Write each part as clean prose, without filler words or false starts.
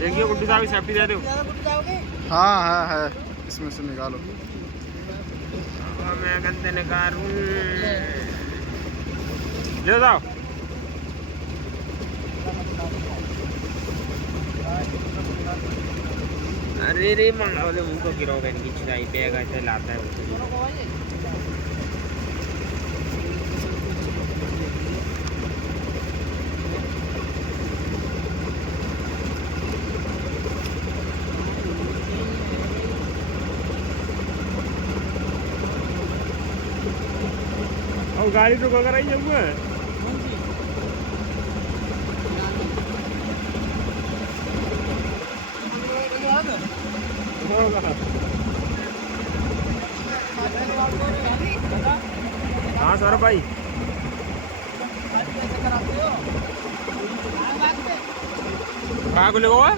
देखिए गुड्डू साहब की सेफ्टी दे दो। हाँ है इसमें से निकालो। मैं गंदे निकालूं ले जाओ। अरे रे मंगाओ उनको गिरोगे इनकी चिराई पे ऐसे लाता है और गाड़ी तो कर रही है हाँ सर भाई कहाँ को लगा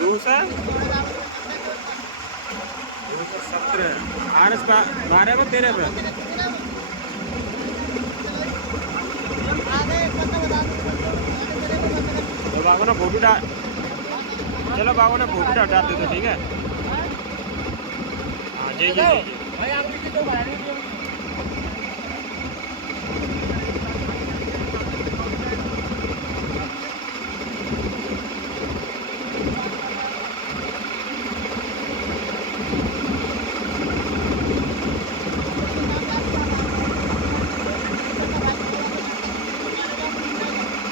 दूसरा 217 RS 12 पर 13 पर तो बाबू ने फोटो डाल चलो बाबू ने फोटो डाल दे तो ठीक है। हाँ जी जी जी।